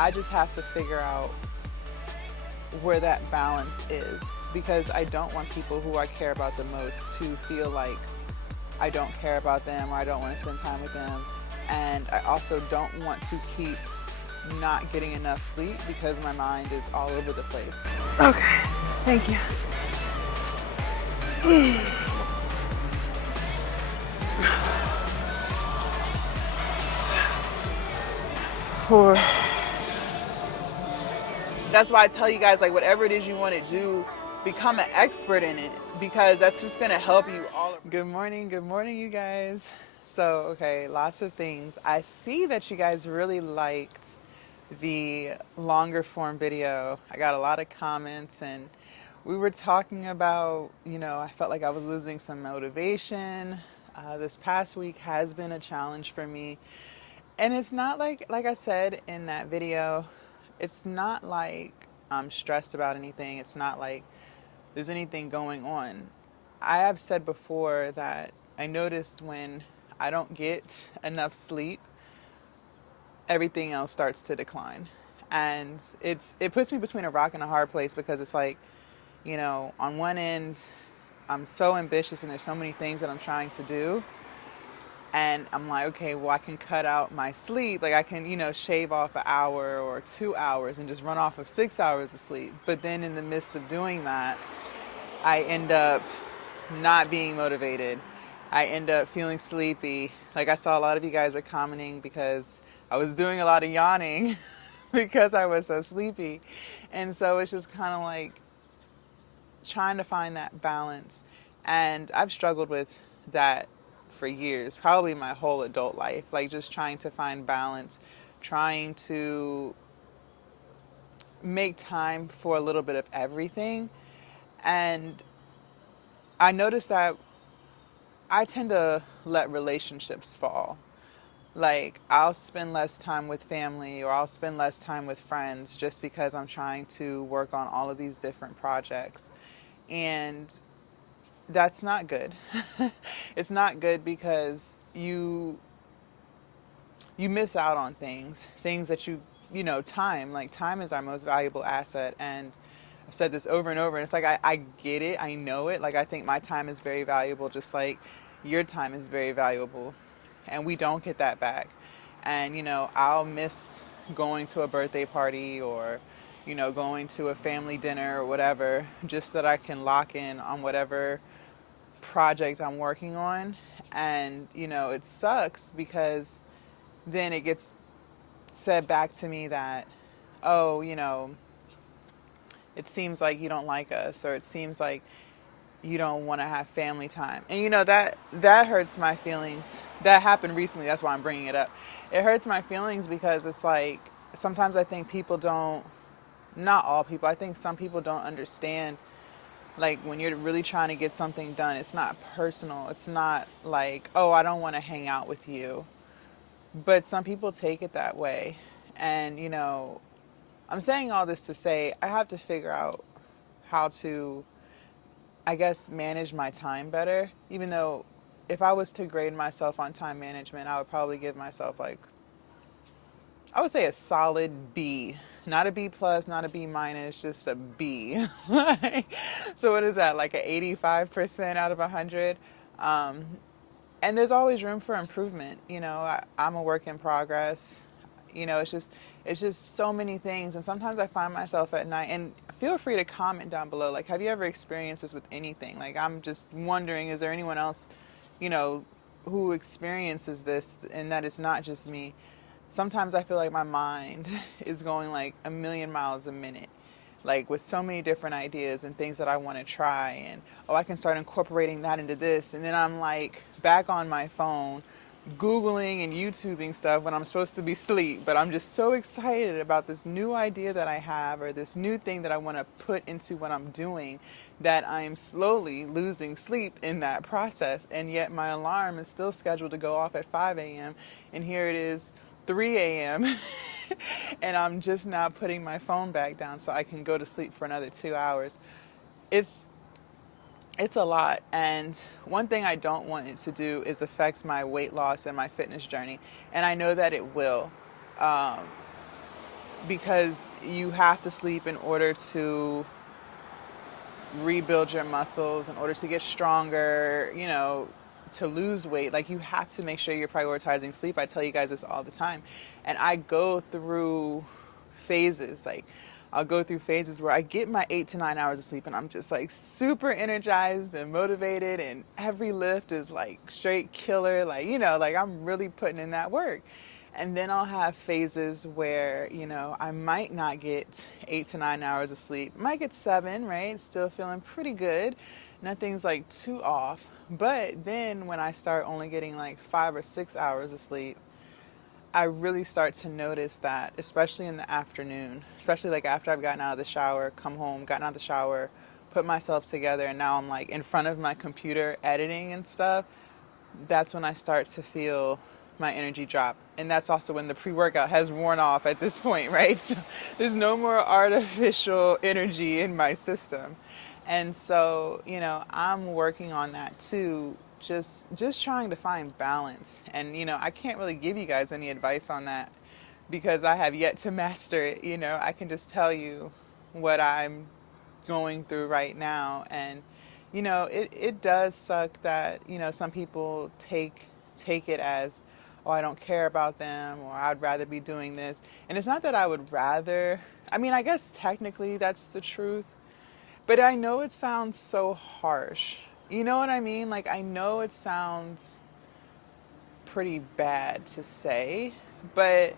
I just have to figure out where that balance is, because I don't want people who I care about the most to feel like I don't care about them or I don't want to spend time with them. And I also don't want to keep not getting enough sleep because my mind is all over the place. Okay, thank you. Four. That's why I tell you guys, like, whatever it is you want to do, become an expert in it, because that's just going to help you all. Good morning, you guys. So, okay, lots of things. I see that you guys really liked the longer form video. I got a lot of comments, and we were talking about, I felt like I was losing some motivation. This past week has been a challenge for me. And it's not like I said in that video, it's not like I'm stressed about anything. It's not like there's anything going on. I have said before that I noticed when I don't get enough sleep, everything else starts to decline. And it puts me between a rock and a hard place, because it's like, on one end, I'm so ambitious and there's so many things that I'm trying to do. And I'm like, okay, well, I can cut out my sleep. Like, I can, shave off an hour or 2 hours and just run off of 6 hours of sleep. But then in the midst of doing that, I end up not being motivated. I end up feeling sleepy. Like, I saw a lot of you guys were commenting because I was doing a lot of yawning because I was so sleepy. And so it's just kind of like trying to find that balance. And I've struggled with that for years, probably my whole adult life, like just trying to find balance, trying to make time for a little bit of everything. And I noticed that I tend to let relationships fall. Like, I'll spend less time with family or I'll spend less time with friends just because I'm trying to work on all of these different projects. And that's not good. It's not good because you miss out on things that time. Like, time is our most valuable asset. And I've said this over and over, and it's like, I get it, I know it. Like, I think my time is very valuable, just like your time is very valuable, and we don't get that back. And I'll miss going to a birthday party, or going to a family dinner or whatever, just that I can lock in on whatever project I'm working on. And it sucks because then it gets said back to me that, oh, it seems like you don't like us, or it seems like you don't want to have family time. And that hurts my feelings. That happened recently. That's why I'm bringing it up. It hurts my feelings because it's like, sometimes I think people don't, not all people, I think some people don't understand, like, when you're really trying to get something done, it's not personal. It's not like, oh, I don't want to hang out with you. But some people take it that way. And I'm saying all this to say I have to figure out how to, I guess, manage my time better. Even though, if I was to grade myself on time management, I would probably give myself, like, I would say a solid B. Not a B plus, not a B minus, just a B. So what is that, like an 85% out of 100? Um, and there's always room for improvement. I'm a work in progress. It's just so many things. And sometimes I find myself at night, and feel free to comment down below. Like, have you ever experienced this with anything? Like, I'm just wondering, is there anyone else, who experiences this, and that it's not just me? Sometimes I feel like my mind is going like a million miles a minute, like with so many different ideas and things that I want to try. And, oh, I can start incorporating that into this. And then I'm like back on my phone, Googling and YouTubing stuff when I'm supposed to be asleep. But I'm just so excited about this new idea that I have, or this new thing that I want to put into what I'm doing, that I am slowly losing sleep in that process. And yet my alarm is still scheduled to go off at 5 a.m. And here it is, 3 a.m. and I'm just now putting my phone back down so I can go to sleep for another 2 hours. It's a lot. And one thing I don't want it to do is affect my weight loss and my fitness journey. And I know that it will. Um, because you have to sleep in order to rebuild your muscles, in order to get stronger, to lose weight. Like, you have to make sure you're prioritizing sleep. I tell you guys this all the time. And I go through phases. Like, I'll go through phases where I get my 8 to 9 hours of sleep and I'm just like super energized and motivated, and every lift is like straight killer. Like, like I'm really putting in that work. And then I'll have phases where, I might not get 8 to 9 hours of sleep. Might get 7, right? Still feeling pretty good. Nothing's like too off. But then when I start only getting like 5 or 6 hours of sleep, I really start to notice that, especially in the afternoon, especially like after I've gotten out of the shower, come home, gotten out of the shower, put myself together, and now I'm like in front of my computer editing and stuff. That's when I start to feel my energy drop. And that's also when the pre-workout has worn off at this point, right? So there's no more artificial energy in my system. And so, I'm working on that too, just trying to find balance. And I can't really give you guys any advice on that because I have yet to master it. I can just tell you what I'm going through right now. And it does suck that some people take it as, oh, I don't care about them, or I'd rather be doing this. And it's not that I would rather. I mean, I guess technically that's the truth, but I know it sounds so harsh. You know what I mean? Like, I know it sounds pretty bad to say, but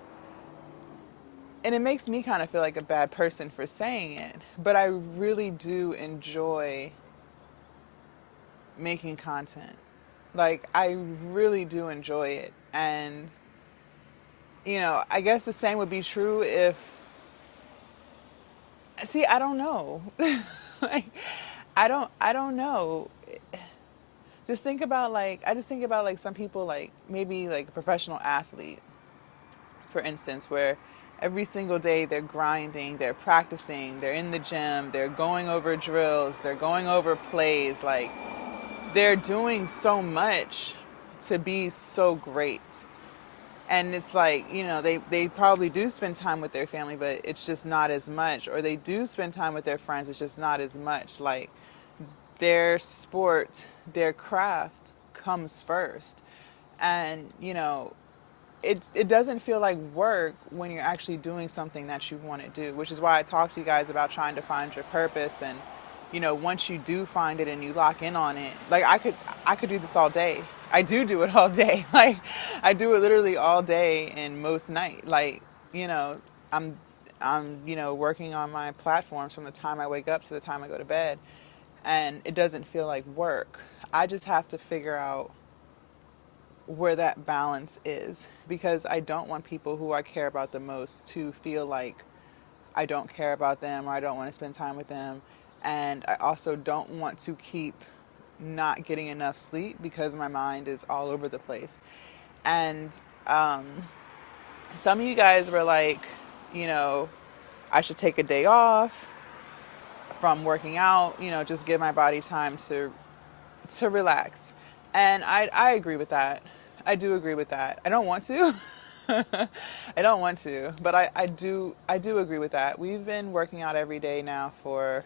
and it makes me kind of feel like a bad person for saying it, but I really do enjoy making content. Like, I really do enjoy it. And, I guess the same would be true if, see, I don't know. Like, I don't know. Just think about like, I just think about like some people, like maybe like a professional athlete, for instance, where every single day they're grinding, they're practicing, they're in the gym, they're going over drills, they're going over plays, like they're doing so much to be so great. And it's like, they probably do spend time with their family, but it's just not as much. Or they do spend time with their friends, it's just not as much. Like, their sport, their craft comes first. And, it doesn't feel like work when you're actually doing something that you want to do, which is why I talk to you guys about trying to find your purpose. And once you do find it and you lock in on it, like I could do this all day. I do it all day. Like, I do it literally all day and most night. Like, you know i'm I'm working on my platforms from the time I wake up to the time I go to bed, and it doesn't feel like work. I just have to figure out where that balance is, because I don't want people who I care about the most to feel like I don't care about them or I don't want to spend time with them. And I also don't want to keep not getting enough sleep because my mind is all over the place. And um, some of you guys were like, you know, I should take a day off from working out, just give my body time to relax. And I agree with that. I do agree with that. I don't want to. I don't want to, but I do agree with that. We've been working out every day now for,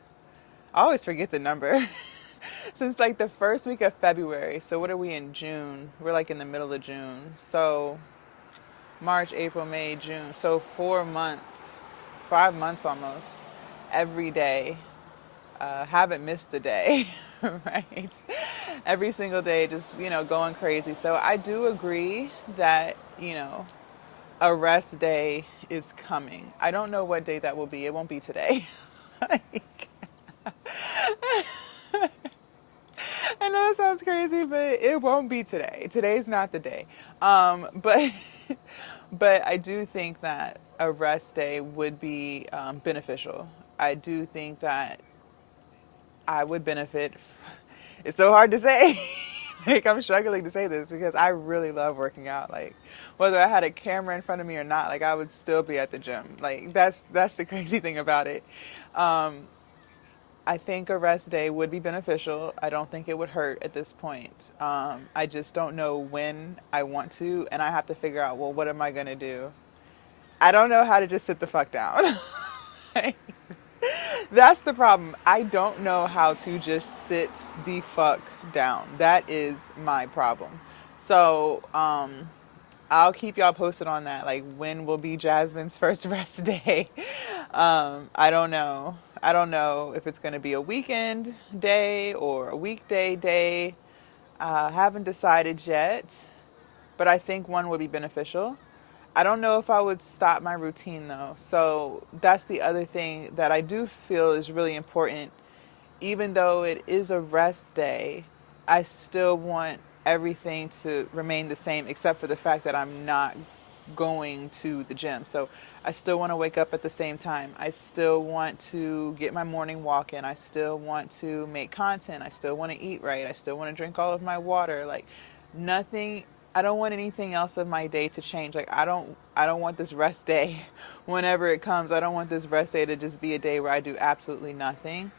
I always forget the number, since like the first week of February. So what are we in June? We're like in the middle of June. So March, April, May, June. So 4 months, 5 months almost, every day. Haven't missed a day, right? Every single day, just, going crazy. So I do agree that, a rest day is coming. I don't know what day that will be. It won't be today. Like, I know that sounds crazy, but it won't be today. Today's not the day. But but I do think that a rest day would be beneficial. I do think that I would benefit. It's so hard to say. Like, I'm struggling to say this because I really love working out. Like, whether I had a camera in front of me or not, like I would still be at the gym. Like, that's the crazy thing about it. Um, I think a rest day would be beneficial. I don't think it would hurt at this point. I just don't know when I want to, and I have to figure out, well, what am I gonna do? I don't know how to just sit the fuck down. Like, that's the problem. I don't know how to just sit the fuck down. That is my problem. So, I'll keep y'all posted on that. Like, when will be Jasmine's first rest day? I don't know. I don't know if it's going to be a weekend day or a weekday day. Haven't decided yet, but I think one would be beneficial. I don't know if I would stop my routine though. So that's the other thing that I do feel is really important. Even though it is a rest day, I still want everything to remain the same except for the fact that I'm not going to the gym. So I still want to wake up at the same time. I still want to get my morning walk in. I still want to make content. I still want to eat right. I still want to drink all of my water. Like nothing, I don't want anything else of my day to change. Like I don't want this rest day whenever it comes. I don't want this rest day to just be a day where I do absolutely nothing.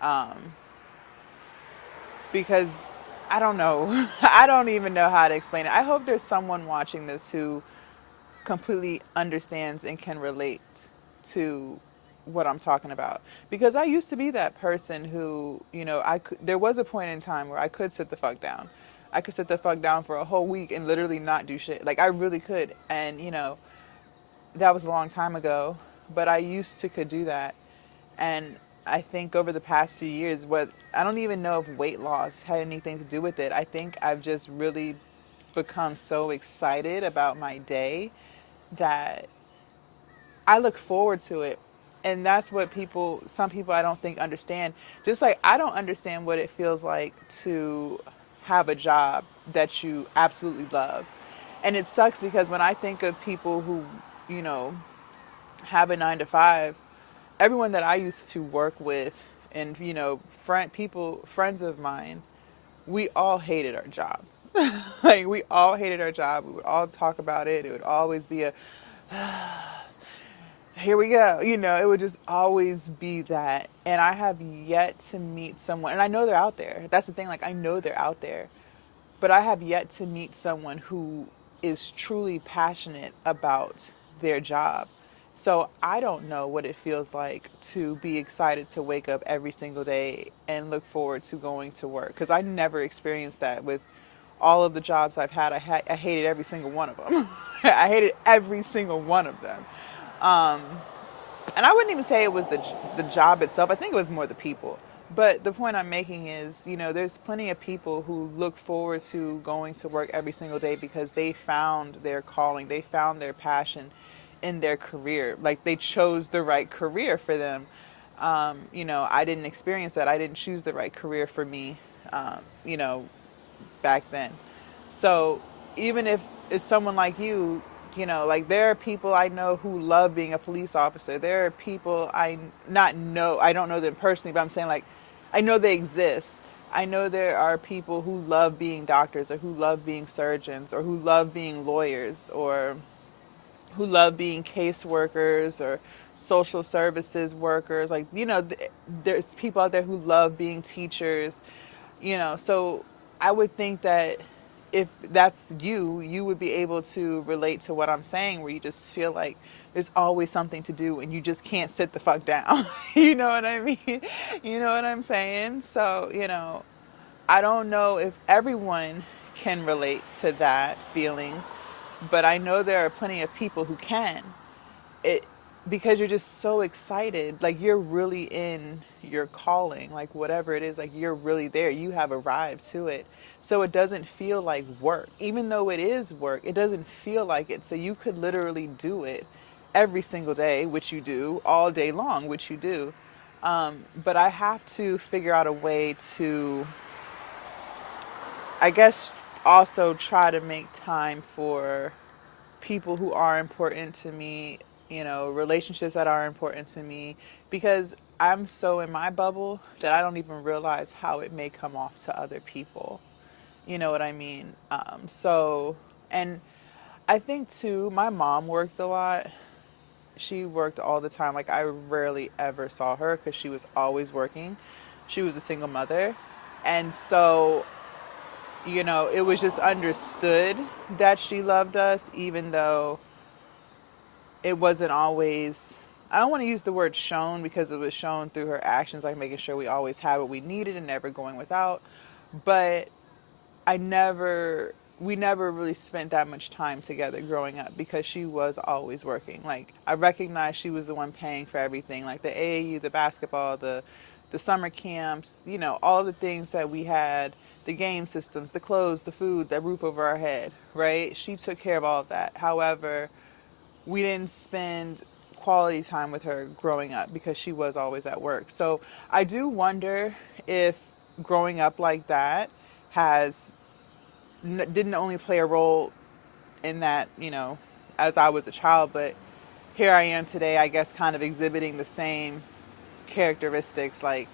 Um, because I don't know. I don't even know how to explain it. I hope there's someone watching this who completely understands and can relate to what I'm talking about. Because I used to be that person who, there was a point in time where I could sit the fuck down. I could sit the fuck down for a whole week and literally not do shit. Like I really could. And, that was a long time ago, but I used to could do that. And I think over the past few years, what I don't even know if weight loss had anything to do with it. I think I've just really become so excited about my day that I look forward to it. And that's what some people I don't think understand. Just like I don't understand what it feels like to have a job that you absolutely love. And it sucks because when I think of people who, you know, have a 9 to 5, everyone that I used to work with and, friends of mine, we all hated our job. Like we all hated our job. We would all talk about it. It would always be a here we go. It would just always be that. And I have yet to meet someone, and I know they're out there. That's the thing. Like, I know they're out there, but I have yet to meet someone who is truly passionate about their job. So I don't know what it feels like to be excited to wake up every single day and look forward to going to work. Because I never experienced that with all of the jobs I've had. I hated every single one of them. I hated every single one of them. Um, and I wouldn't even say it was the job itself. I think it was more the people. But the point I'm making is, there's plenty of people who look forward to going to work every single day because they found their calling, they found their passion in their career. Like they chose the right career for them. I didn't experience that. I didn't choose the right career for me, um, you know, back then. So even if it's someone like you, like there are people I know who love being a police officer. There are people I don't know them personally, but I'm saying like I know they exist. I know there are people who love being doctors or who love being surgeons or who love being lawyers or who love being caseworkers or social services workers. Like, there's people out there who love being teachers, so I would think that if that's you, you would be able to relate to what I'm saying, where you just feel like there's always something to do and you just can't sit the fuck down. You know what I mean? You know what I'm saying? So, I don't know if everyone can relate to that feeling, but I know there are plenty of people who can. It because you're just so excited, like you're really in your calling, like whatever it is, like you're really there, you have arrived to it, so it doesn't feel like work. Even though it is work, it doesn't feel like it. So you could literally do it every single day, which you do, all day long, which you do. But I have to figure out a way to, I guess, also try to make time for people who are important to me, relationships that are important to me, because I'm so in my bubble that I don't even realize how it may come off to other people. You know what I mean? And I think too, my mom worked a lot. She worked all the time. Like, I rarely ever saw her because she was always working. She was a single mother. And so, it was just understood that she loved us, even though it wasn't always, I don't want to use the word shown because it was shown through her actions, like making sure we always had what we needed and never going without. But I never, we never really spent that much time together growing up because she was always working. Like, I recognized she was the one paying for everything, like the AAU, the basketball, the summer camps, you know, all the things that we had, the game systems, the clothes, the food, the roof over our head, right? She took care of all of that. However, we didn't spend quality time with her growing up because she was always at work. So I do wonder if growing up like that has didn't only play a role in that, you know, as I was a child, but here I am today, I guess, kind of exhibiting the same characteristics, like,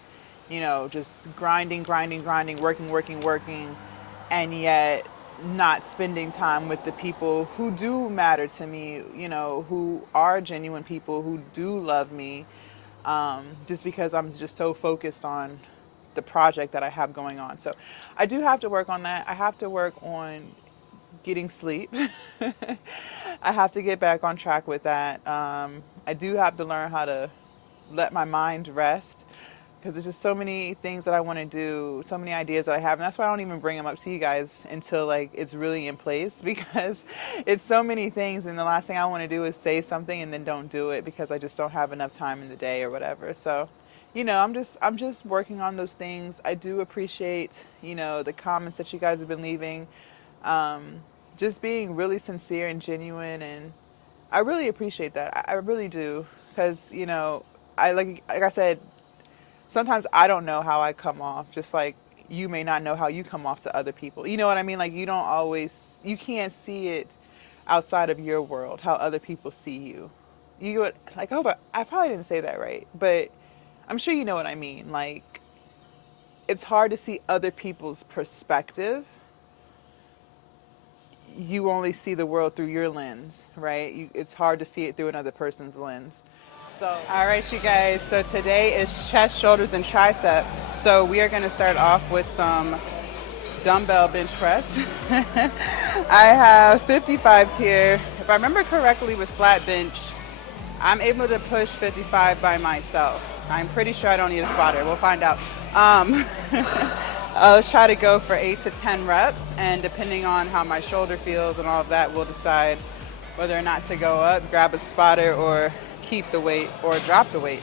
you know, just grinding, grinding, grinding, working, working, working, and yet not spending time with the people who do matter to me, you know, who are genuine people who do love me, just because I'm just so focused on the project that I have going on. So I do have to work on that. I have to work on getting sleep. I have to get back on track with that. I do have to learn how to let my mind rest because there's just so many things that I want to do, so many ideas that I have, and that's why I don't even bring them up to you guys until like it's really in place because it's so many things, and the last thing I want to do is say something and then don't do it because I just don't have enough time in the day or whatever. So, you know, I'm just working on those things. I do appreciate, you know, the comments that you guys have been leaving, um, just being really sincere and genuine, and I really appreciate that. I really do because, you know, I like I said, sometimes I don't know how I come off, just like you may not know how you come off to other people. You know what I mean? Like, you don't always, you can't see it outside of your world, how other people see you. You would, like, oh, but I probably didn't say that right, but I'm sure you know what I mean. Like, it's hard to see other people's perspective. You only see the world through your lens, right? It's hard to see it through another person's lens. So, all right, you guys. So today is chest, shoulders, and triceps. So we are going to start off with some dumbbell bench press. I have 55s here. If I remember correctly with flat bench, I'm able to push 55 by myself. I'm pretty sure I don't need a spotter. We'll find out. Let's try to go for 8 to 10 reps, and depending on how my shoulder feels and all of that, we'll decide whether or not to go up, grab a spotter, or keep the weight or drop the weight.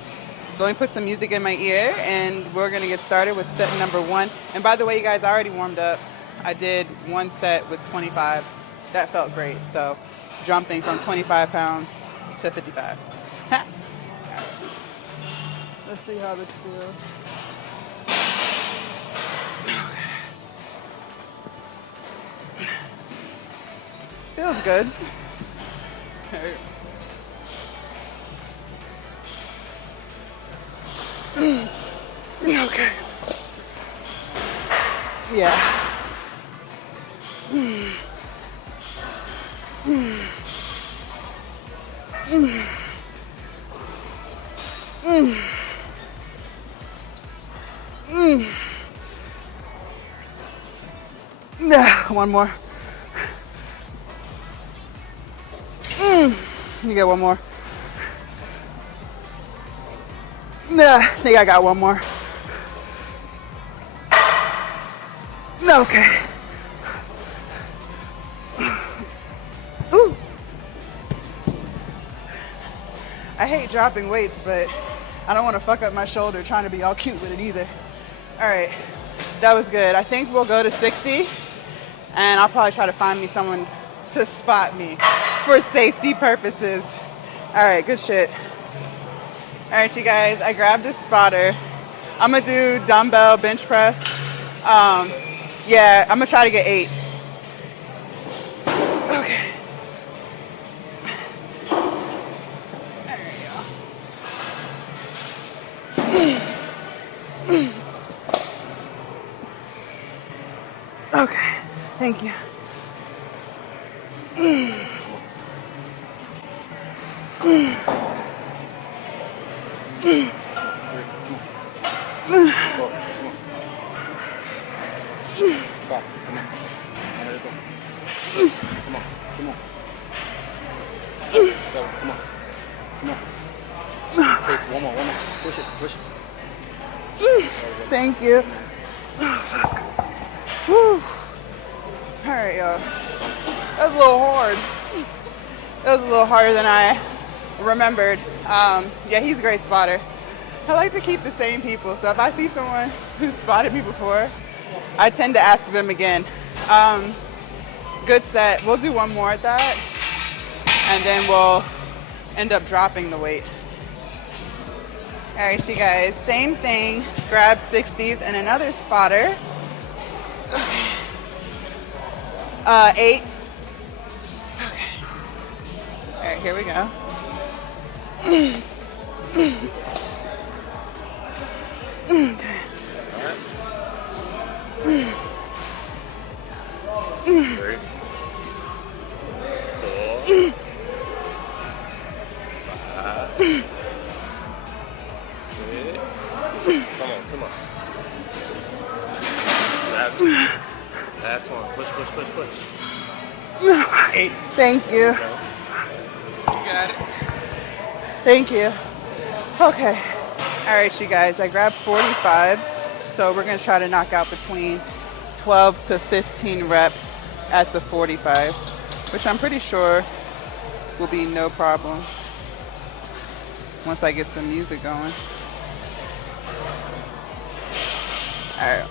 So let me put some music in my ear, and we're gonna get started with set number 1. And by the way, you guys, I already warmed up. I did one set with 25s. That felt great. So jumping from 25 pounds to 55. Let's see how this feels. Feels good. Okay. Yeah. One more. You get one more. I think I got one more. Okay. Ooh. I hate dropping weights, but I don't want to fuck up my shoulder trying to be all cute with it either. All right, that was good. I think we'll go to 60, and I'll probably try to find me someone to spot me for safety purposes. All right, good shit. All right, you guys, I grabbed a spotter. I'm gonna do dumbbell bench press. Yeah, I'm gonna try to get 8. Okay. There you go. Okay, thank you. Thanks. One more. Push it. Thank you. Whew. All right, y'all. That was a little hard. That was a little harder than I remembered. Yeah, he's a great spotter. I like to keep the same people, so if I see someone who's spotted me before, I tend to ask them again. Good set. We'll do one more at that, and then we'll end up dropping the weight. All right, you guys, same thing. Grab 60s and another spotter. 8. Okay. All right, here we go. Okay. Three, 4, 5, 6. Come on, 7. Last one. Push. 8. Thank you. You got it. Thank you. Okay. All right, you guys, I grabbed 45s. So we're gonna try to knock out between 12 to 15 reps at the 45, which I'm pretty sure will be no problem once I get some music going. All right.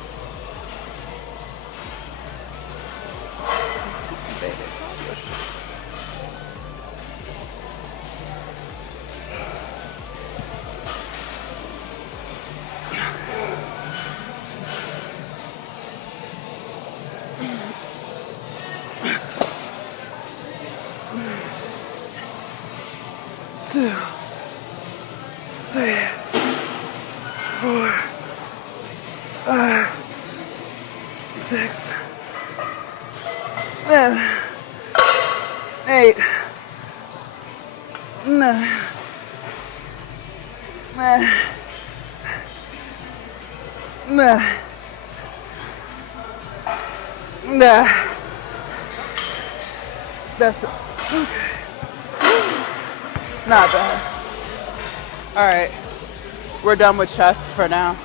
Two, 3, 4, 5, 6, 7, 8, 9, 10. That's it. Okay. Not bad. All right, we're done with chest for now.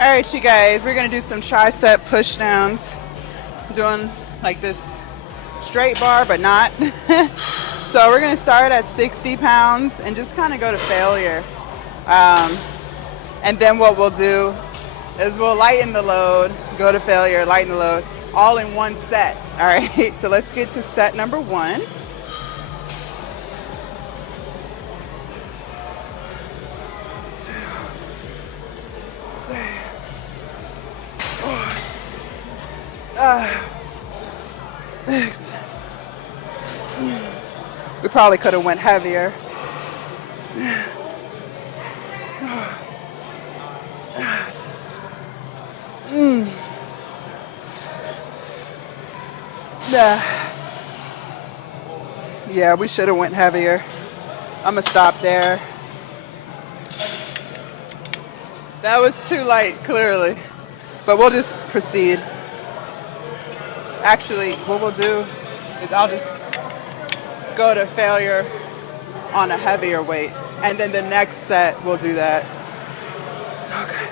All right, you guys, we're gonna do some tricep push downs. Doing like this straight bar, but not. So we're gonna start at 60 pounds and just kind of go to failure. And then what we'll do is we'll lighten the load, go to failure, lighten the load, all in one set. All right, so let's get to set number 1. 6. We probably could have went heavier. Yeah, we should have went heavier. I'm gonna stop there. That was too light, clearly. But we'll just proceed. Actually, what we'll do is I'll just go to failure on a heavier weight. And then the next set, we'll do that. Okay.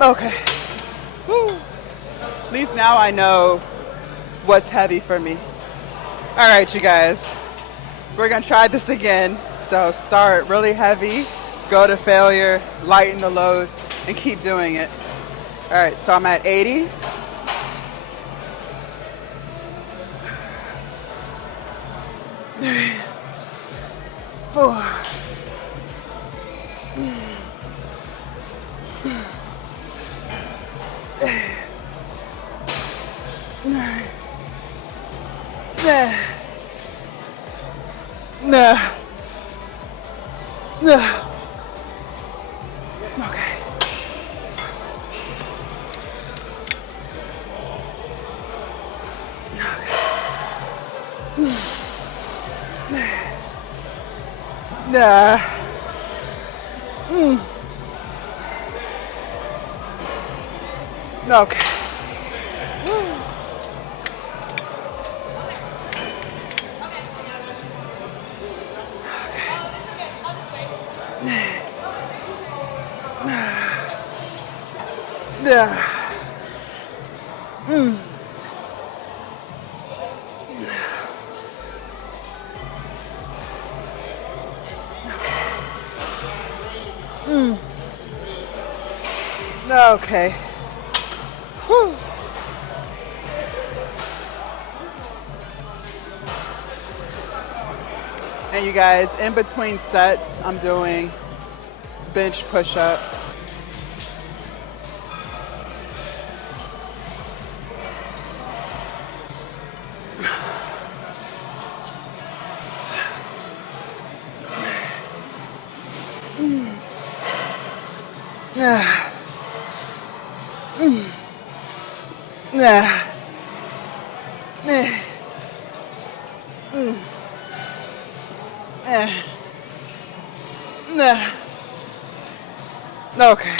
Okay. Woo. At least now I know what's heavy for me. All right, you guys. We're gonna try this again. So start really heavy, go to failure, lighten the load, and keep doing it. All right, so I'm at 80. Three, 4. Okay. Okay. Yeah. Okay. Whew. And you guys, in between sets, I'm doing bench push-ups. Yeah. Yeah. Okay.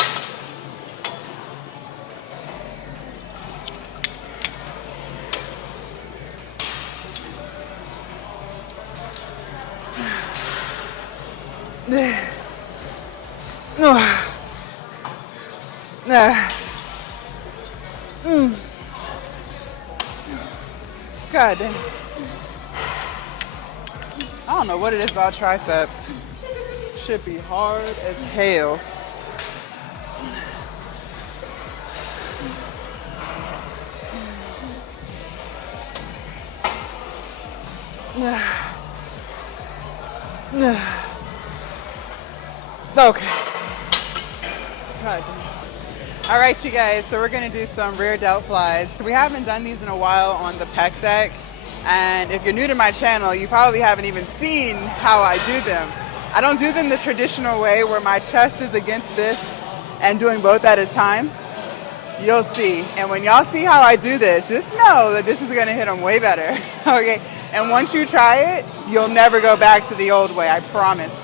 God damn. I don't know what it is about triceps. Should be hard as hell. Okay. God damn. All right, you guys, so we're gonna do some rear delt flies. We haven't done these in a while on the pec deck, and if you're new to my channel, you probably haven't even seen how I do them. I don't do them the traditional way where my chest is against this and doing both at a time. You'll see, and when y'all see how I do this, just know that this is gonna hit them way better, okay? And once you try it, you'll never go back to the old way, I promise.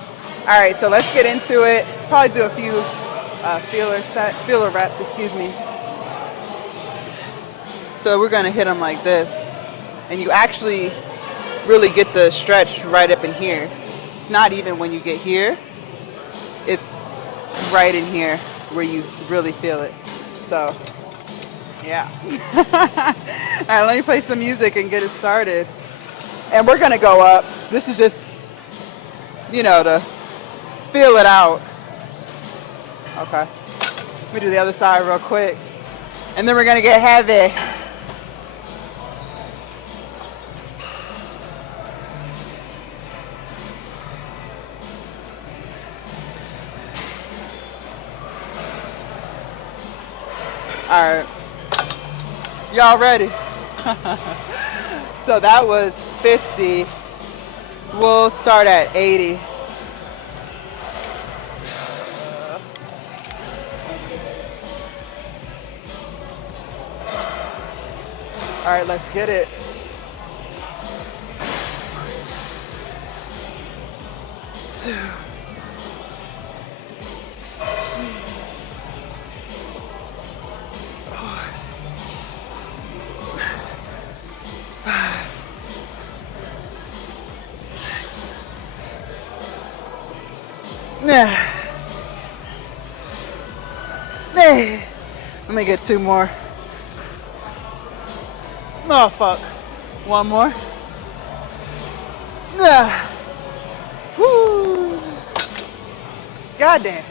All right, so let's get into it. Probably do a few feeler reps, excuse me. So we're gonna hit them like this, and you actually really get the stretch right up in here. It's not even when you get here, it's right in here where you really feel it. So, yeah. All right, let me play some music and get it started. And we're gonna go up. This is just, you know, to feel it out. Okay. Let me do the other side real quick. And then we're gonna get heavy. All right. Y'all ready? So that was 50. We'll start at 80. All right, let's get it. Two. 5, 6. Let me get 2 more. Oh, fuck. 1 more. Woo. Goddamn.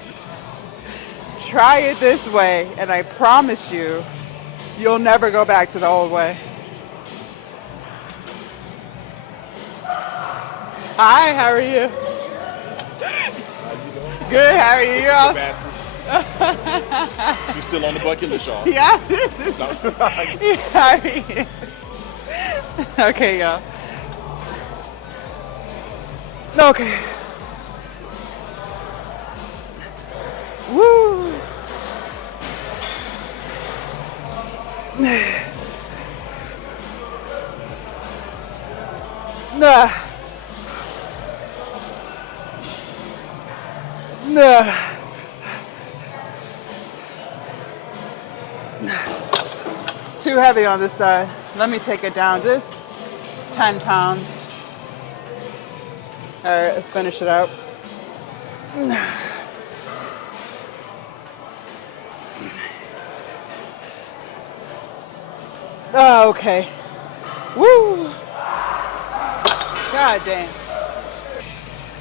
Try it this way, and I promise you, you'll never go back to the old way. Hi, how are you? Good, how are you? You're all... She's still on the bucket list, y'all. Yeah. How are you? Okay, y'all. Okay. Woo. Nah. Nah. Too heavy on this side. Let me take it down, just 10 pounds. All right, let's finish it out. Oh, okay. Woo! God damn.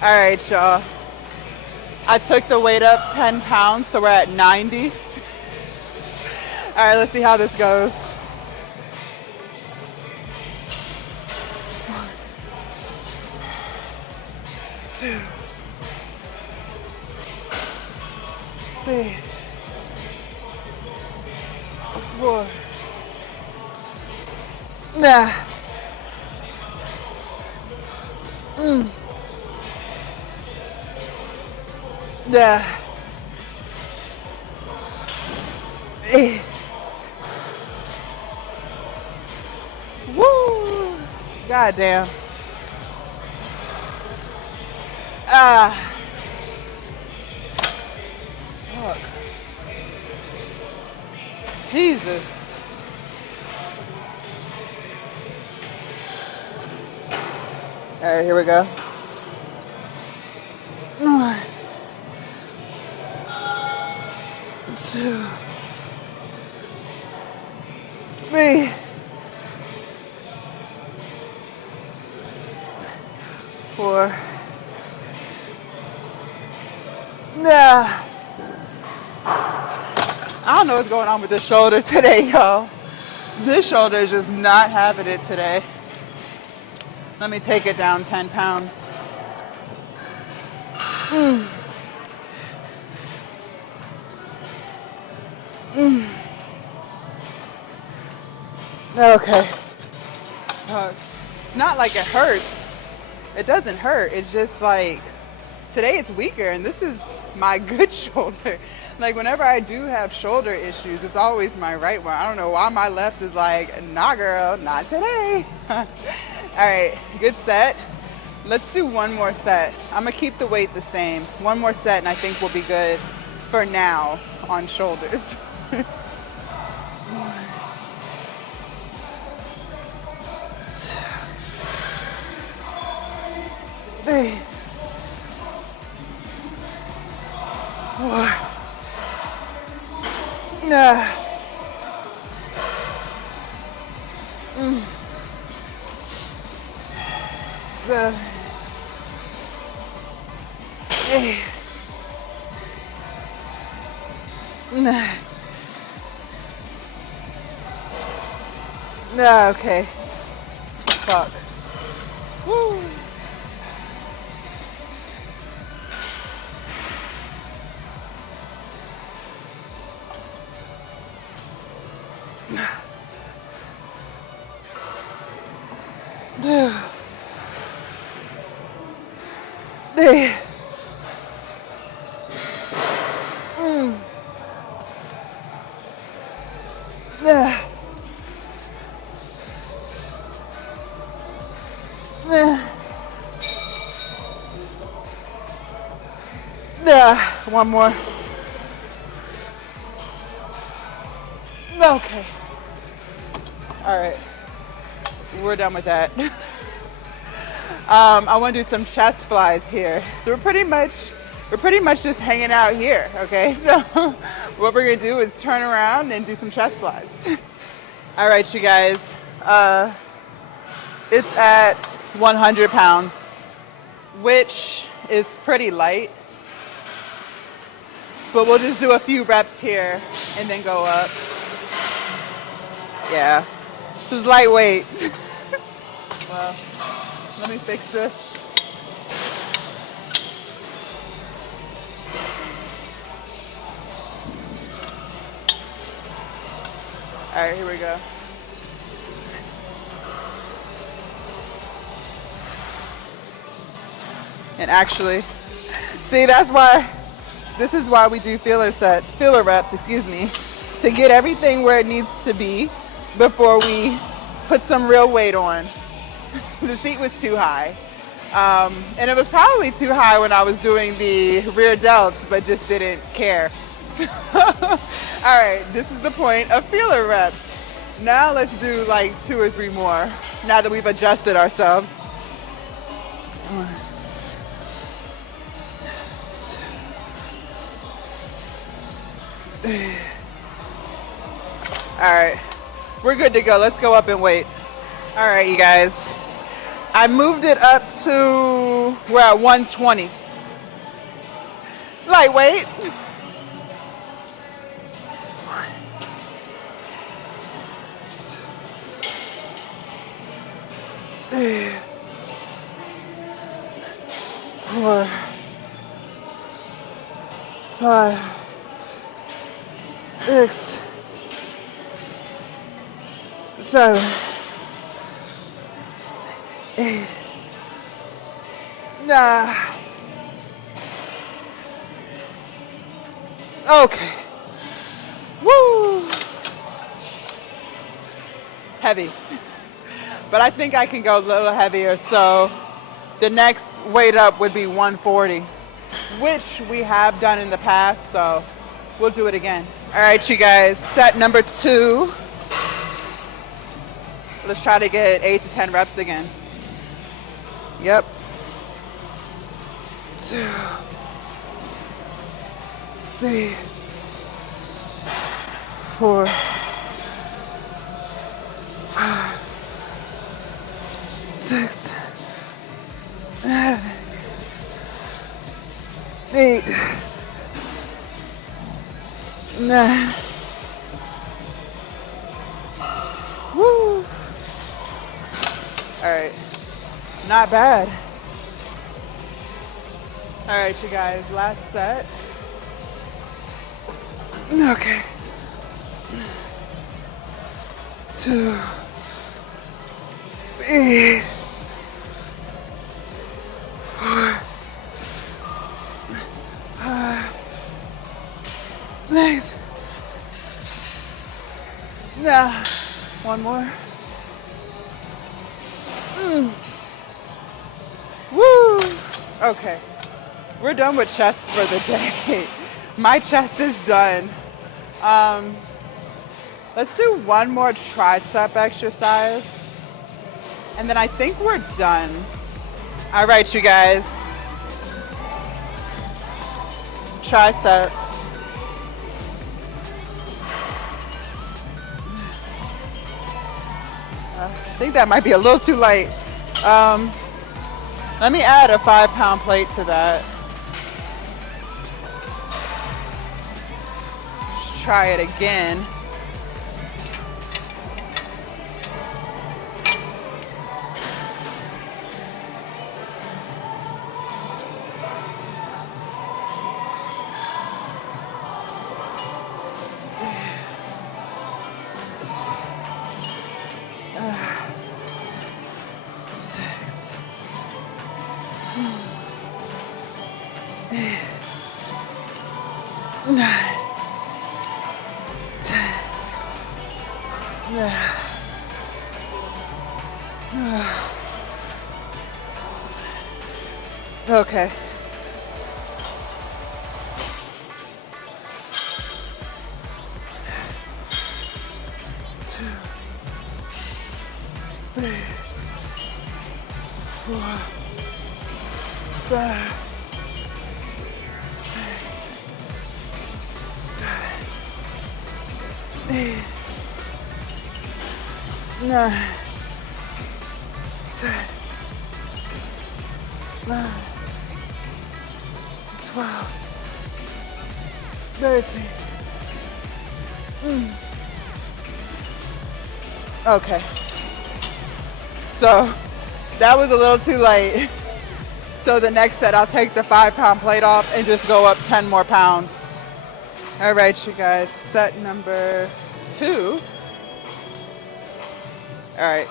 All right, y'all. I took the weight up 10 pounds, so we're at 90. All right, let's see how this goes. 1, 2, 3, 4. Nah. Yeah. Woo! God damn. Fuck. Jesus. All right, here we go. 1, 2, 3, 4. Nah. I don't know what's going on with this shoulder today, y'all. This shoulder is just not having it today. Let me take it down 10 pounds. Okay. It's not like it hurts. It doesn't hurt. It's just like today it's weaker, and this is my good shoulder. Like whenever I do have shoulder issues, it's always my right one. I don't know why my left is like, nah girl, not today. All right, good set. Let's do one more set. I'm gonna keep the weight the same. One more set and I think we'll be good for now on shoulders. 1, 2, 3, 4. Nah. 7, 8, 9. No, okay. Fuck. Woo. One more. Okay. All right. We're done with that. I want to do some chest flies here. So we're pretty much just hanging out here. Okay. So what we're gonna do is turn around and do some chest flies. All right, you guys. It's at 100 pounds, which is pretty light. But we'll just do a few reps here and then go up. Yeah, this is lightweight. Well, let me fix this. All right, here we go. And actually, see, this is why we do filler reps, excuse me, to get everything where it needs to be before we put some real weight on. The seat was too high. And it was probably too high when I was doing the rear delts, but just didn't care. So, all right, this is the point of filler reps. Now let's do like 2 or 3 more. Now that we've adjusted ourselves. All right, we're good to go. Let's go up and weight. All right, you guys. I moved it up to, we're at 120. Lightweight. 4, 5, 6, 7, 8, 9. Okay. Woo! Heavy. But I think I can go a little heavier, so the next weight up would be 140, which we have done in the past, so we'll do it again. All right, you guys, set number 2. Let's try to get 8 to 10 reps again. Yep. 2, 3, 4, 5, 6, 7, 8, 9. Woo! All right, not bad. All right, you guys, last set. Okay. 2, 3, 4, 5, 6. Nah, one more. Woo! Okay, we're done with chests for the day. My chest is done. Let's do one more tricep exercise, and then I think we're done. All right, you guys. Triceps. I think that might be a little too light. Let me add a 5-pound plate to that. Let's try it again. Okay. Two, 3, 4, 5, 6, 7, 8, 9, 10, 11, 12, 13. Okay. So that was a little too light. So the next set, I'll take the 5-pound plate off and just go up 10 more pounds. All right, you guys, set number 2. All right.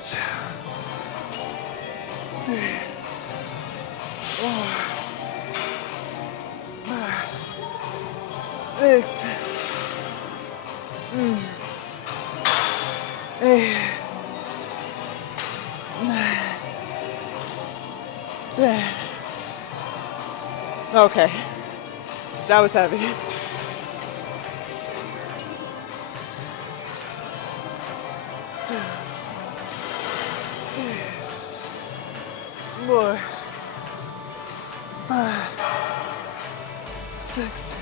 2, 3, 4, 5, 6, 8, 9, 10. Okay, that was heavy. More. 5, 6,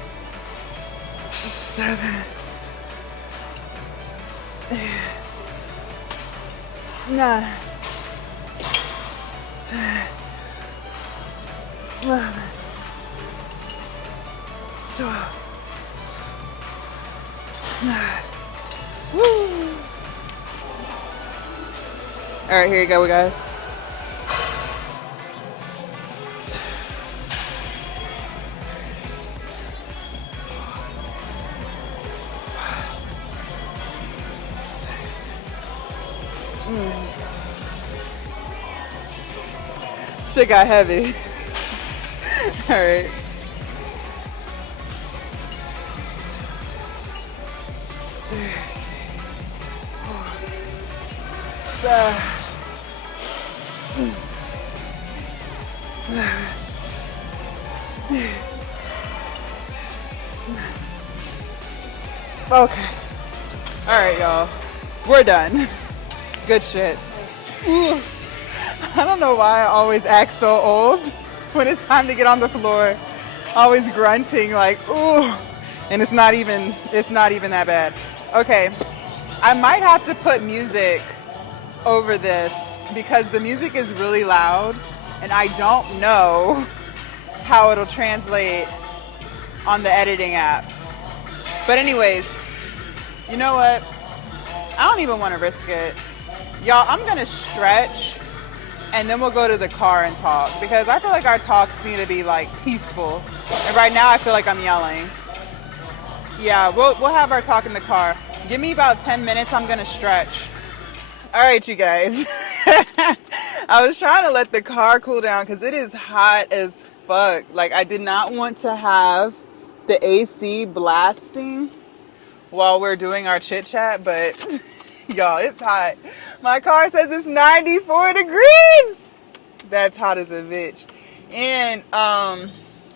7, 8, 9, 10, 11, 12, 9. Woo! All right, here you go, guys. Shit got heavy. All right. 3, 4, 5, 11, 10. Okay. All right, y'all. We're done. Good shit. Ooh. I don't know why I always act so old when it's time to get on the floor. Always grunting like, ooh. And it's not even that bad. Okay. I might have to put music over this because the music is really loud and I don't know how it'll translate on the editing app. But anyways, you know what? I don't even want to risk it. Y'all, I'm going to stretch and then we'll go to the car and talk because I feel like our talks need to be like peaceful. And right now I feel like I'm yelling. Yeah, we'll have our talk in the car. Give me about 10 minutes. I'm going to stretch. All right, you guys. I was trying to let the car cool down because it is hot as fuck. Like, I did not want to have the AC blasting while we're doing our chit chat, but y'all, it's hot. My car says it's 94 degrees. That's hot as a bitch. And,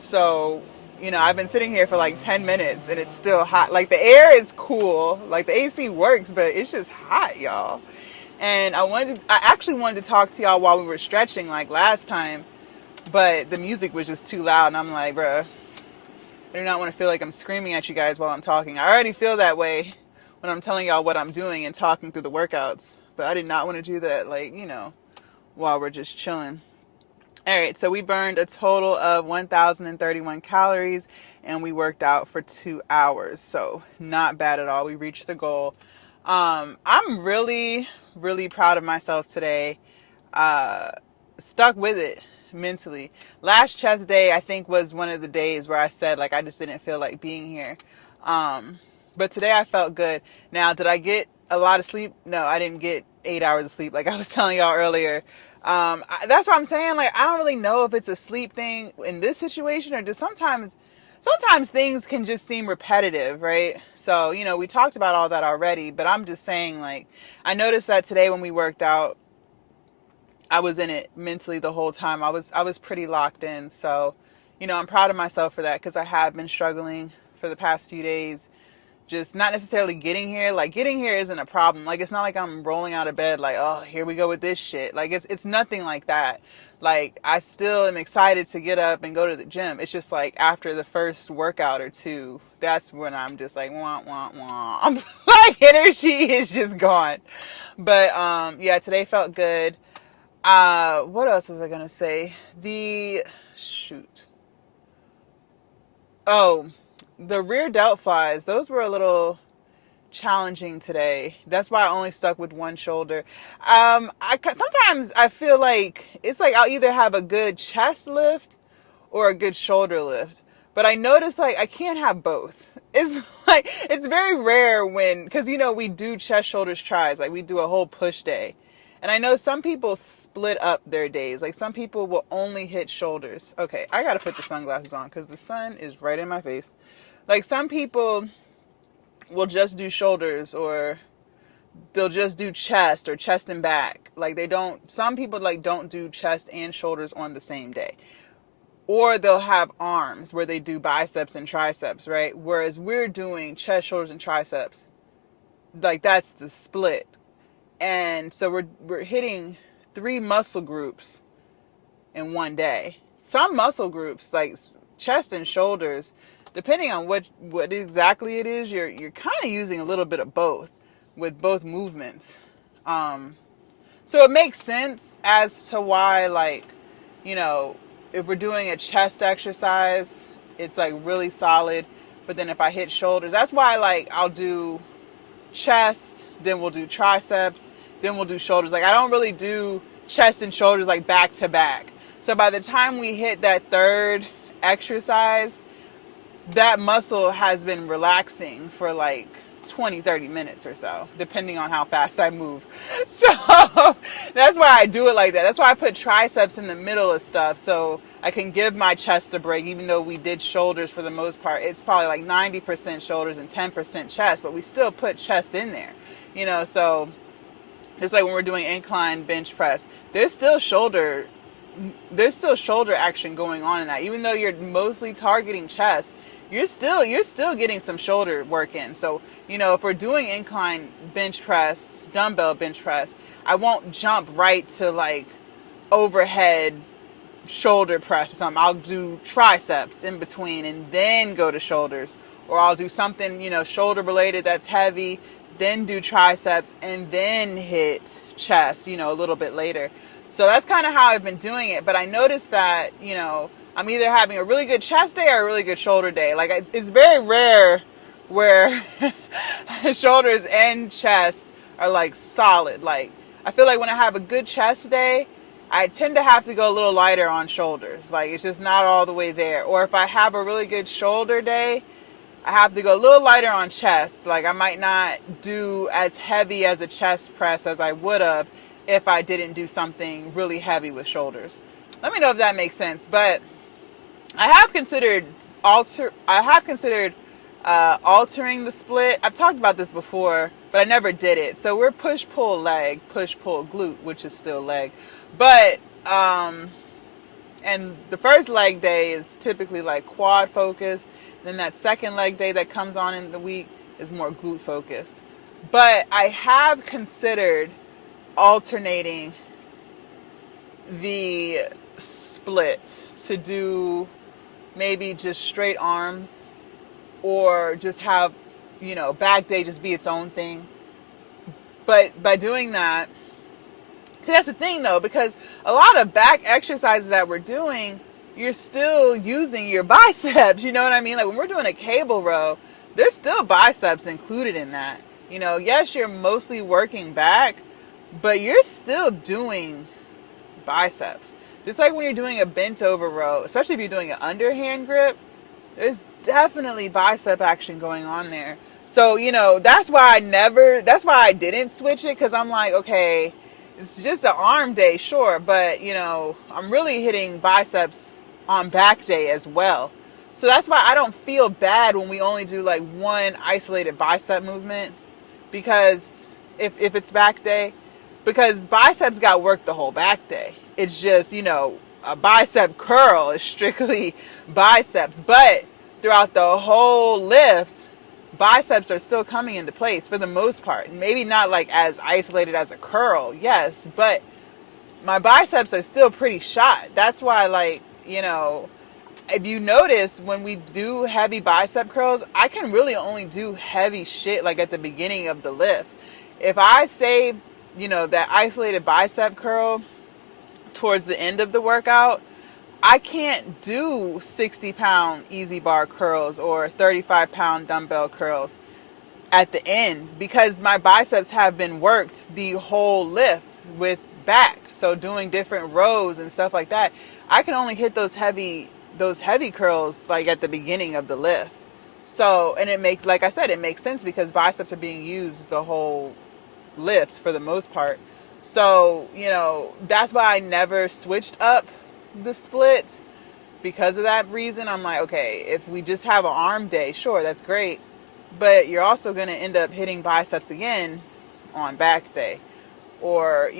so, you know, I've been sitting here for like 10 minutes and it's still hot. Like, the air is cool. Like, the AC works, but it's just hot, y'all. And I actually wanted to talk to y'all while we were stretching like last time, but the music was just too loud. And I'm like, bruh, I do not want to feel like I'm screaming at you guys while I'm talking. I already feel that way when I'm telling y'all what I'm doing and talking through the workouts, but I did not want to do that, like, you know, while we're just chilling. All right, so we burned a total of 1,031 calories and we worked out for 2 hours. So not bad at all. We reached the goal. I'm really proud of myself today. Stuck with it mentally. Last chest day, I think, was one of the days where I said, like, I just didn't feel like being here. But today I felt good. Now, did I get a lot of sleep? No, I didn't get 8 hours of sleep like I was telling y'all earlier. That's what I'm saying. Like, I don't really know if it's a sleep thing in this situation or just sometimes things can just seem repetitive, right? So, you know, we talked about all that already, but I'm just saying, like, I noticed that today when we worked out, I was in it mentally the whole time. I was pretty locked in. So, you know, I'm proud of myself for that because I have been struggling for the past few days. Just not necessarily getting here. Like, getting here isn't a problem. Like, it's not like I'm rolling out of bed like, oh, here we go with this shit. Like, it's nothing like that. Like, I still am excited to get up and go to the gym. It's just like after the first workout or two, that's when I'm just like, wah, wah, wah. My energy is just gone. But, yeah, today felt good. What else was I gonna say? Oh, the rear delt flies. Those were a little challenging today. That's why I only stuck with one shoulder. Sometimes I feel like it's like I'll either have a good chest lift or a good shoulder lift, but I notice like I can't have both. It's like it's very rare because you know we do chest, shoulders, tries. Like we do a whole push day. And I know some people split up their days. Like some people will only hit shoulders. Okay, I gotta put the sunglasses on because the sun is right in my face. Like some people will just do shoulders or they'll just do chest or chest and back. Like some people like don't do chest and shoulders on the same day. Or they'll have arms where they do biceps and triceps, right? Whereas we're doing chest, shoulders, and triceps. Like that's the split. And so we're hitting 3 muscle groups in one day. Some muscle groups, like chest and shoulders, depending on what exactly it is, you're kind of using a little bit of both with both movements. So it makes sense as to why, like, if we're doing a chest exercise, it's like really solid. But then if I hit shoulders, that's why, like, I'll do chest, then we'll do triceps, then we'll do shoulders. Like, I don't really do chest and shoulders like back to back. So by the time we hit that third exercise, that muscle has been relaxing for like 20-30 minutes or so, depending on how fast I move. So that's why I do it like that. That's why I put triceps in the middle of stuff, so I can give my chest a break. Even though we did shoulders for the most part, it's probably like 90% shoulders and 10% chest, but we still put chest in there, so just like when we're doing incline bench press, there's still shoulder action going on in that. Even though you're mostly targeting chest, you're still getting some shoulder work in. So, if we're doing incline bench press, dumbbell bench press, I won't jump right to like overhead shoulder press or something. I'll do triceps in between and then go to shoulders. Or I'll do something, shoulder related that's heavy, then do triceps and then hit chest, a little bit later. So that's kind of how I've been doing it. But I noticed that, I'm either having a really good chest day or a really good shoulder day. Like, it's very rare where shoulders and chest are like solid. Like, I feel like when I have a good chest day, I tend to have to go a little lighter on shoulders. Like, it's just not all the way there. Or if I have a really good shoulder day, I have to go a little lighter on chest. Like, I might not do as heavy as a chest press as I would have if I didn't do something really heavy with shoulders. Let me know if that makes sense. But I have considered altering the split. I've talked about this before, but I never did it. So we're push pull leg, push pull glute, which is still leg. But and the first leg day is typically like quad focused. Then that second leg day that comes on in the week is more glute focused. But I have considered alternating the split to do maybe just straight arms, or just have, back day just be its own thing. But by doing that, see, that's the thing though, because a lot of back exercises that we're doing, you're still using your biceps, you know what I mean? Like when we're doing a cable row, there's still biceps included in that. Yes, you're mostly working back, but you're still doing biceps. Just like when you're doing a bent over row, especially if you're doing an underhand grip, there's definitely bicep action going on there. So, that's why I didn't switch it, because I'm like, okay, it's just an arm day, sure, but, I'm really hitting biceps on back day as well. So that's why I don't feel bad when we only do like one isolated bicep movement, because if it's back day, because biceps got worked the whole back day. It's just, a bicep curl is strictly biceps. But throughout the whole lift, biceps are still coming into place for the most part. Maybe not like as isolated as a curl, yes, but my biceps are still pretty shot. That's why, like, if you notice, when we do heavy bicep curls, I can really only do heavy shit like at the beginning of the lift. If I save, that isolated bicep curl towards the end of the workout, I can't do 60-pound easy bar curls or 35-pound dumbbell curls at the end, because my biceps have been worked the whole lift with back. So doing different rows and stuff like that, I can only hit those heavy curls like at the beginning of the lift. So, and like I said, it makes sense because biceps are being used the whole lift for the most part. So, that's why I never switched up the split, because of that reason. I'm like, okay, if we just have an arm day, sure, that's great, but you're also going to end up hitting biceps again on back day. Or,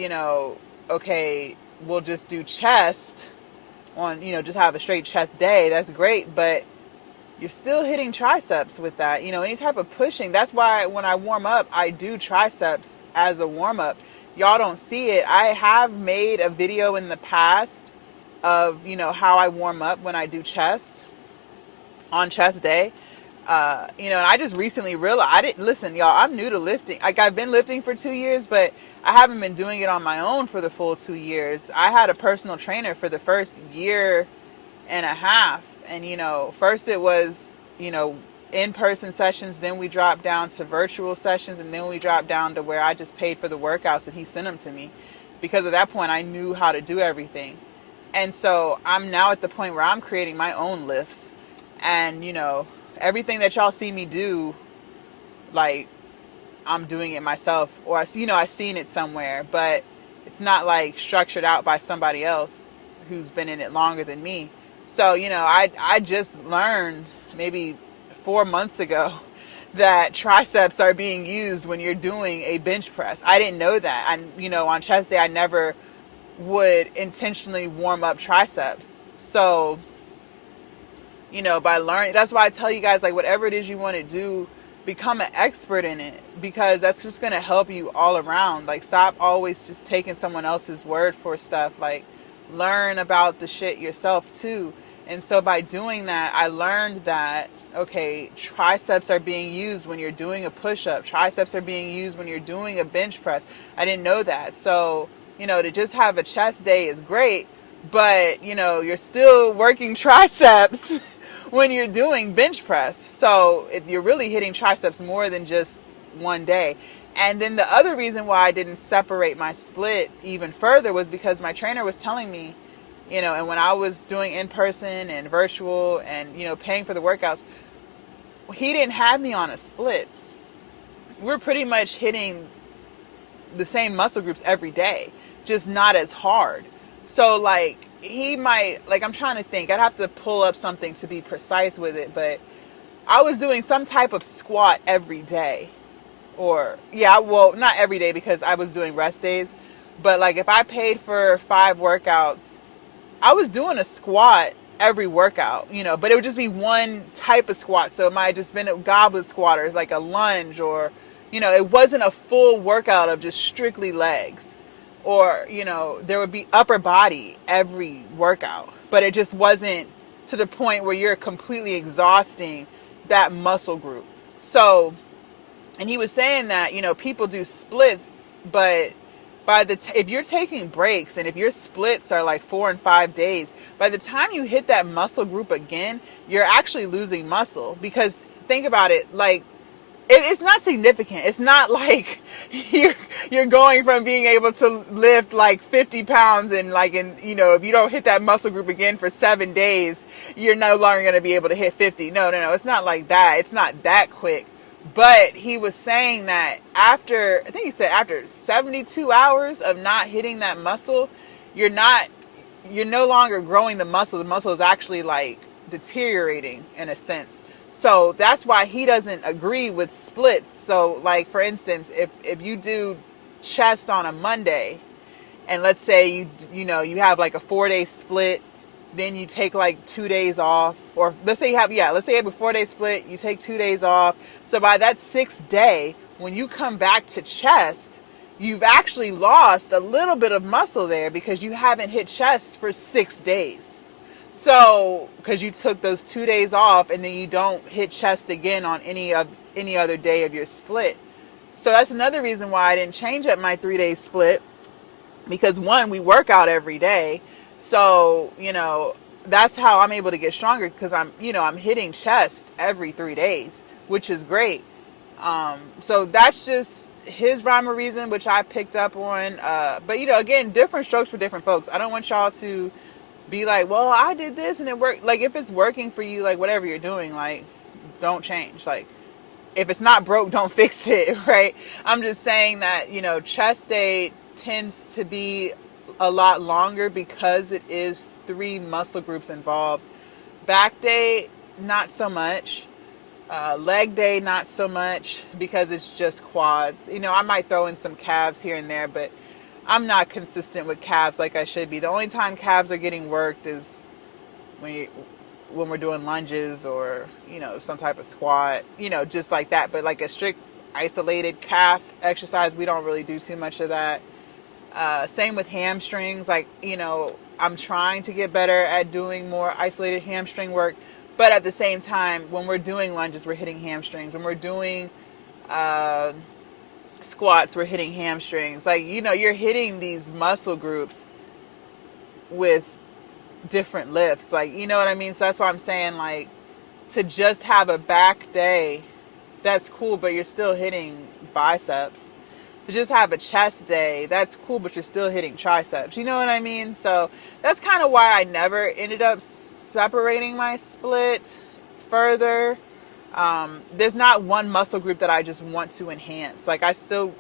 okay, we'll just do chest on, just have a straight chest day. That's great, but you're still hitting triceps with that, any type of pushing. That's why when I warm up, I do triceps as a warm up. Y'all don't see it. I have made a video in the past of, how I warm up when I do chest on chest day. And I just recently realized, I didn't listen, y'all. I'm new to lifting. Like, I've been lifting for 2 years, but I haven't been doing it on my own for the full 2 years. I had a personal trainer for the first year and a half. And, first it was, in-person sessions. Then we dropped down to virtual sessions. And then we dropped down to where I just paid for the workouts and he sent them to me. Because at that point, I knew how to do everything. And so I'm now at the point where I'm creating my own lifts. And, everything that y'all see me do, like, I'm doing it myself. Or, I've seen it somewhere. But it's not, like, structured out by somebody else who's been in it longer than me. So, I just learned maybe 4 months ago that triceps are being used when you're doing a bench press. I didn't know that. And, on chest day, I never would intentionally warm up triceps. So, by learning, that's why I tell you guys, like, whatever it is you want to do, become an expert in it, because that's just going to help you all around. Like, stop always just taking someone else's word for stuff. Like, learn about the shit yourself too. And so by doing that, I learned that, okay, triceps are being used when you're doing a push-up. Triceps are being used when you're doing a bench press. I didn't know that. So, to just have a chest day is great, but, you're still working triceps when you're doing bench press. So you're really hitting triceps more than just one day. And then the other reason why I didn't separate my split even further was because my trainer was telling me, and when I was doing in-person and virtual and, paying for the workouts, he didn't have me on a split. We're pretty much hitting the same muscle groups every day, just not as hard. So, like, he might, like, I'm trying to think. I'd have to pull up something to be precise with it, but I was doing some type of squat every day. Or, yeah, well, not every day because I was doing rest days. But, like, if I paid for 5 workouts, I was doing a squat every workout, but it would just be one type of squat. So it might have just been a goblet squat or like a lunge, or, it wasn't a full workout of just strictly legs. Or, there would be upper body every workout, but it just wasn't to the point where you're completely exhausting that muscle group. So, and he was saying that, people do splits, but if you're taking breaks and if your splits are like 4 and 5 days, by the time you hit that muscle group again, you're actually losing muscle. Because think about it, like, it's not significant. It's not like you're going from being able to lift like 50 pounds and like, if you don't hit that muscle group again for 7 days, you're no longer going to be able to hit 50. No. It's not like that. It's not that quick. But he was saying that after 72 hours of not hitting that muscle, you're no longer growing the muscle. The muscle is actually like deteriorating in a sense. So that's why he doesn't agree with splits. So, like, for instance, if you do chest on a Monday, and let's say you have like a 4-day split, then you take like 2 days off, or let's say you have a 4-day split, you take 2 days off. So by that 6th day, when you come back to chest, you've actually lost a little bit of muscle there because you haven't hit chest for 6 days. So, because you took those 2 days off and then you don't hit chest again on any other day of your split. So that's another reason why I didn't change up my 3-day split, because one, we work out every day. So, that's how I'm able to get stronger, because I'm hitting chest every 3 days, which is great. So that's just his rhyme or reason, which I picked up on. But, again, different strokes for different folks. I don't want y'all to be like, well, I did this and it worked. Like, if it's working for you, like, whatever you're doing, like, don't change. Like, if it's not broke, don't fix it, right? I'm just saying that, chest day tends to be a lot longer because it is 3 muscle groups involved. Back day, not so much. Leg day, not so much, because it's just quads. I might throw in some calves here and there, but I'm not consistent with calves like I should be. The only time calves are getting worked is when we're doing lunges or, some type of squat, just like that. But like a strict isolated calf exercise, we don't really do too much of that. Same with hamstrings. Like, I'm trying to get better at doing more isolated hamstring work. But at the same time, when we're doing lunges, we're hitting hamstrings. When we're doing uh, squats, we're hitting hamstrings. Like, you're hitting these muscle groups with different lifts. Like, you know what I mean? So that's why I'm saying, like, to just have a back day, that's cool, but you're still hitting biceps. To just have a chest day, that's cool, but you're still hitting triceps. You know what I mean? So that's kind of why I never ended up separating my split further. There's not one muscle group that I just want to enhance. Like, I still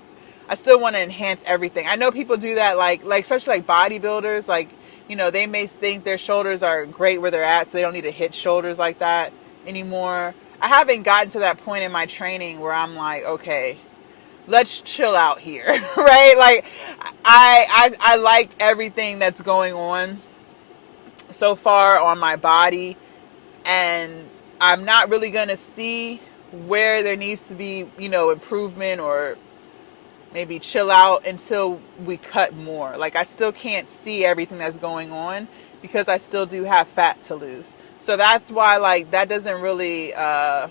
want to enhance everything. I know people do that, like especially like bodybuilders. Like, they may think their shoulders are great where they're at, so they don't need to hit shoulders like that anymore. I haven't gotten to that point in my training where I'm like, okay, let's chill out here, right? Like, I like everything that's going on so far on my body, and I'm not really gonna see where there needs to be, improvement or maybe chill out until we cut more. Like, I still can't see everything that's going on because I still do have fat to lose. So that's why, like, that doesn't really I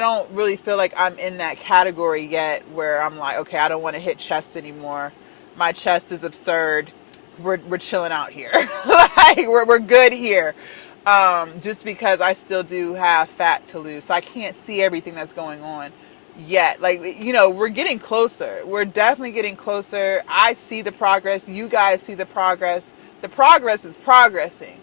don't really feel like I'm in that category yet where I'm like, okay, I don't want to hit chest anymore. My chest is absurd. We're chilling out here. Like, we're good here. Just because I still do have fat to lose. So I can't see everything that's going on yet. Like, we're getting closer. We're definitely getting closer. I see the progress. You guys see the progress. The progress is progressing.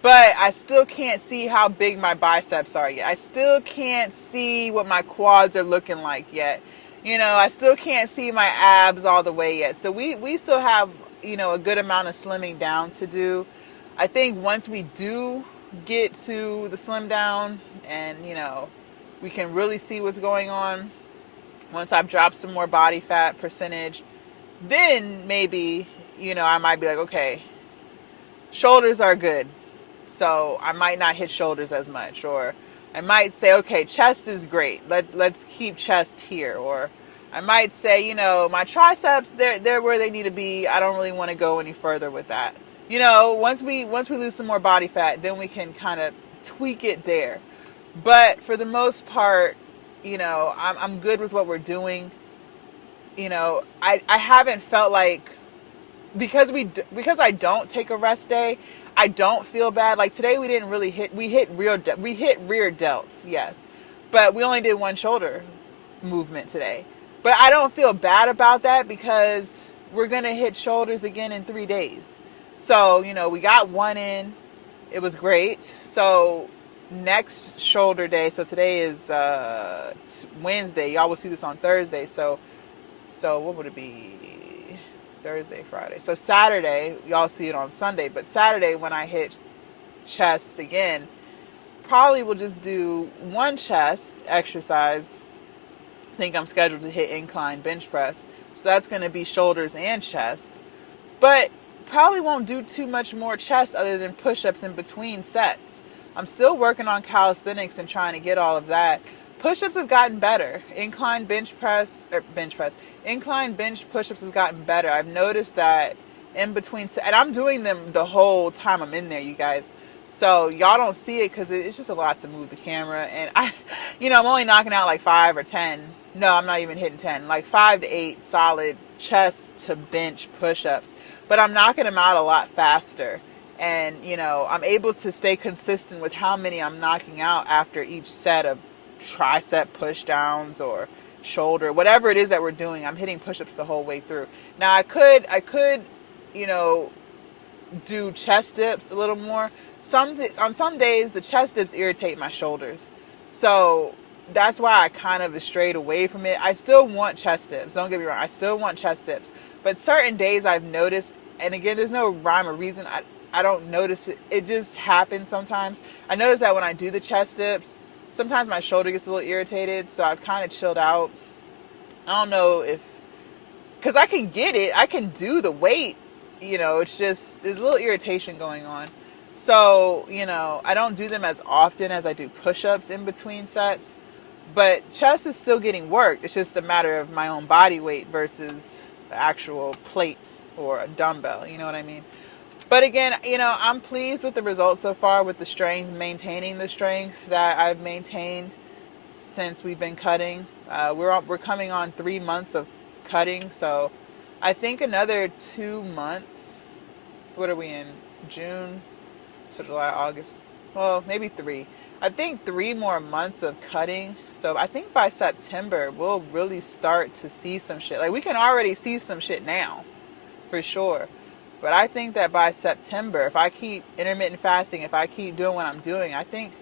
But I still can't see how big my biceps are yet. I still can't see what my quads are looking like yet. I still can't see my abs all the way yet. So we still have, a good amount of slimming down to do. I think once we do get to the slim down and, we can really see what's going on, once I've dropped some more body fat percentage, then maybe, I might be like, okay, shoulders are good. So I might not hit shoulders as much, or I might say, okay, chest is great. Let's keep chest here. Or I might say, my triceps, they're where they need to be. I don't really want to go any further with that. Once we lose some more body fat, then we can kind of tweak it there. But for the most part, I'm good with what we're doing. I haven't felt like, because I don't take a rest day, I don't feel bad. Like, today we didn't really we hit rear delts, yes, but we only did one shoulder movement today. But I don't feel bad about that because we're gonna hit shoulders again in 3 days. So, we got one in. It was great. So next shoulder day, so today is Wednesday. Y'all will see this on Thursday. So what would it be? Thursday, Friday. So Saturday, y'all see it on Sunday, but Saturday when I hit chest again, probably will just do one chest exercise. I think I'm scheduled to hit incline bench press. So that's going to be shoulders and chest. But probably won't do too much more chest other than push-ups in between sets. I'm still working on calisthenics and trying to get all of that. Push-ups have gotten better. Incline bench push-ups have gotten better. I've noticed that in between, and I'm doing them the whole time I'm in there, you guys. So y'all don't see it because it's just a lot to move the camera. And I'm only knocking out like 5 or 10. No, I'm not even hitting 10. Like 5 to 8 solid chest to bench push-ups. But I'm knocking them out a lot faster. And, I'm able to stay consistent with how many I'm knocking out after each set of tricep push downs or shoulder, whatever it is that we're doing. I'm hitting push-ups the whole way through. Now I could do chest dips a little more. On some days the chest dips irritate my shoulders, so that's why I kind of strayed away from it. I still want chest dips, don't get me wrong, I still want chest dips, but certain days I've noticed, and again, there's no rhyme or reason, I don't notice it, it just happens sometimes. I notice that when I do the chest dips, sometimes my shoulder gets a little irritated, so I've kind of chilled out. I don't know if, because I can get it, I can do the weight, it's just, there's a little irritation going on. So, I don't do them as often as I do push-ups in between sets, but chest is still getting worked. It's just a matter of my own body weight versus the actual plate or a dumbbell, you know what I mean? But again, I'm pleased with the results so far with the strength, maintaining the strength that I've maintained since we've been cutting. We're coming on 3 months of cutting, so I think another 2 months. What are we in? June, so July, August. Well, maybe three. I think 3 more months of cutting. So I think by September we'll really start to see some shit. Like we can already see some shit now, for sure. But I think that by September, if I keep intermittent fasting, if I keep doing what I'm doing, I think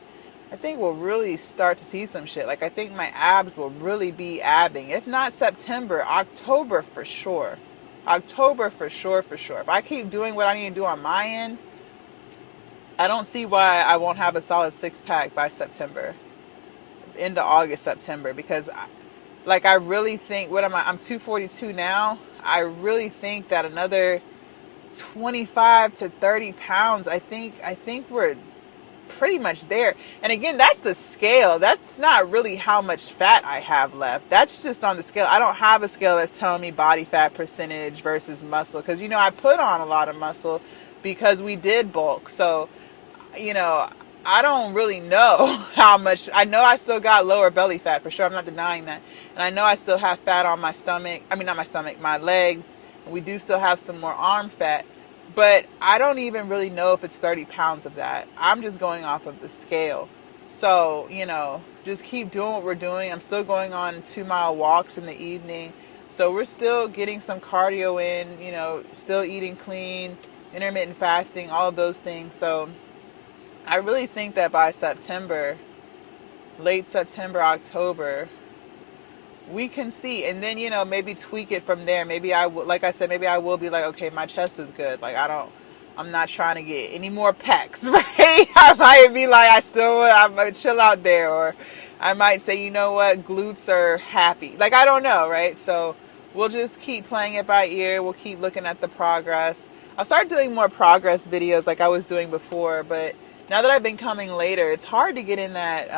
we'll really start to see some shit. Like I think my abs will really be abbing. If not September, October for sure. October for sure, for sure. If I keep doing what I need to do on my end, I don't see why I won't have a solid six pack by September, into August, September, because I really think, what am I? I'm 242 now. I really think that another 25 to 30 pounds, I think we're pretty much there. And again, that's the scale. That's not really how much fat I have left. That's just on the scale. I don't have a scale that's telling me body fat percentage versus muscle, because I put on a lot of muscle because we did bulk. So I don't really know how much. I know I still got lower belly fat for sure. I'm not denying that. And I know I still have fat on my stomach. I mean, not my stomach, my legs. And we do still have some more arm fat. But I don't even really know if it's 30 pounds of that. I'm just going off of the scale. So, just keep doing what we're doing. I'm still going on 2-mile walks in the evening. So we're still getting some cardio in, still eating clean, intermittent fasting, all of those things. So I really think that by September, late September, October, we can see, and then maybe tweak it from there. Maybe like I said, maybe I will be like, okay, my chest is good. Like I'm not trying to get any more pecs, right? I might be like, I might chill out there, or I might say, you know what, glutes are happy. Like I don't know, right? So we'll just keep playing it by ear. We'll keep looking at the progress. I'll start doing more progress videos like I was doing before, but now that I've been coming later, it's hard to get in that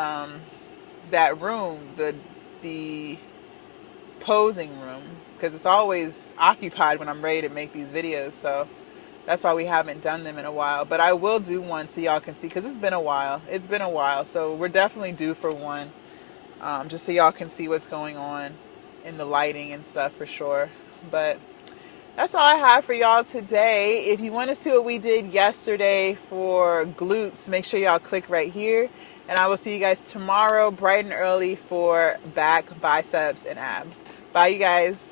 room, the posing room, because it's always occupied when I'm ready to make these videos. So that's why we haven't done them in a while. But I will do one so y'all can see, because it's been a while. So we're definitely due for one, just so y'all can see what's going on in the lighting and stuff for sure. But that's all I have for y'all today. If you want to see what we did yesterday for glutes, make sure y'all click right here. And I will see you guys tomorrow bright and early for back, biceps, and abs. Bye, you guys.